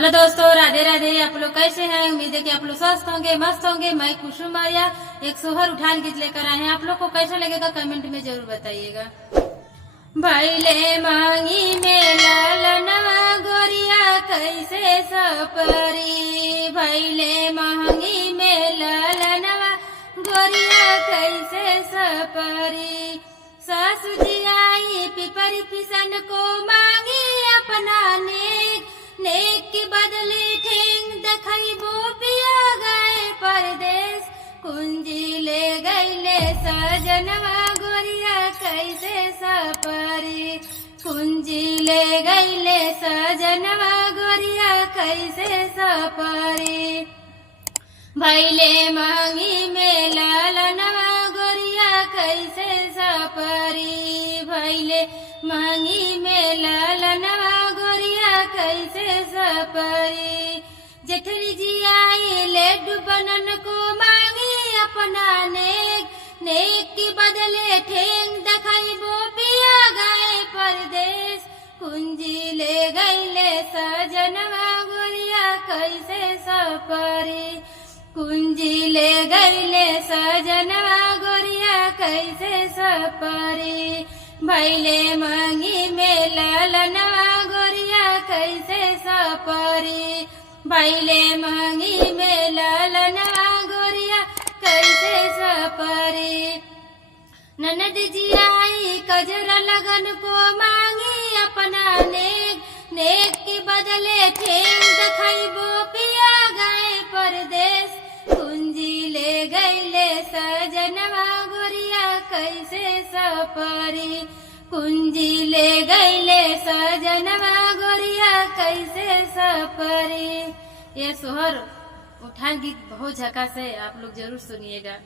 Hello दोस्तों, राधे राधे। आप लोग कैसे हैं? उम्मीद है कि आप लोग स्वस्थ होंगे, मस्त होंगे। मैं कुसुम आर्या एक सोहर उठान गीत लेकर आए हैं। आप लोग को कैसा लगेगा कमेंट में जरूर बताइएगा। भैले मांगी में लालनवा गोरिया कैसे सपरी, भैले मांगी में लालनवा गोरिया कैसे सपरी। सासु जी आई पिपरी पिसन को मांगी अपना नेक के बदले ठेंग दखइबो पिया गए परदेश। कुंजी ले गईले सजनवा गोरिया कैसे सपरी, कुंजी ले गईले सजनवा गोरिया कैसे सपरी। भैले मांगी में लालनवा गोरिया कैसे सपरी, भैले मांगी में लालनवा गोरिया कैसे सपरी। जेठरी जी आई लेडू बनन को मांगी अपना नेक के बदले ठेंग दखइबो पिया गए परदेश। कुंजी ले गईले सजनवा गोरिया कैसे सपरी, कुंजी ले गईले सजनवा गोरिया कैसे सपरी। भैले मांगी में लालनवा गोरिया कैसे सपरी, भैले मांगी में लालनवा गोरिया कैसे सपरी। ननद जी आई कजरा लगन को मांगी अपना नेक के बदले ठेंग दखइबो पिया गए परदेश। कुंजी ले गईले सजनवा गोरिया कैसे सपरी, कुंजी ले गईले सजनवा गोरिया कैसे सपरी। ये सोहर उठान गीत बहुत झकास है, आप लोग जरूर सुनिएगा।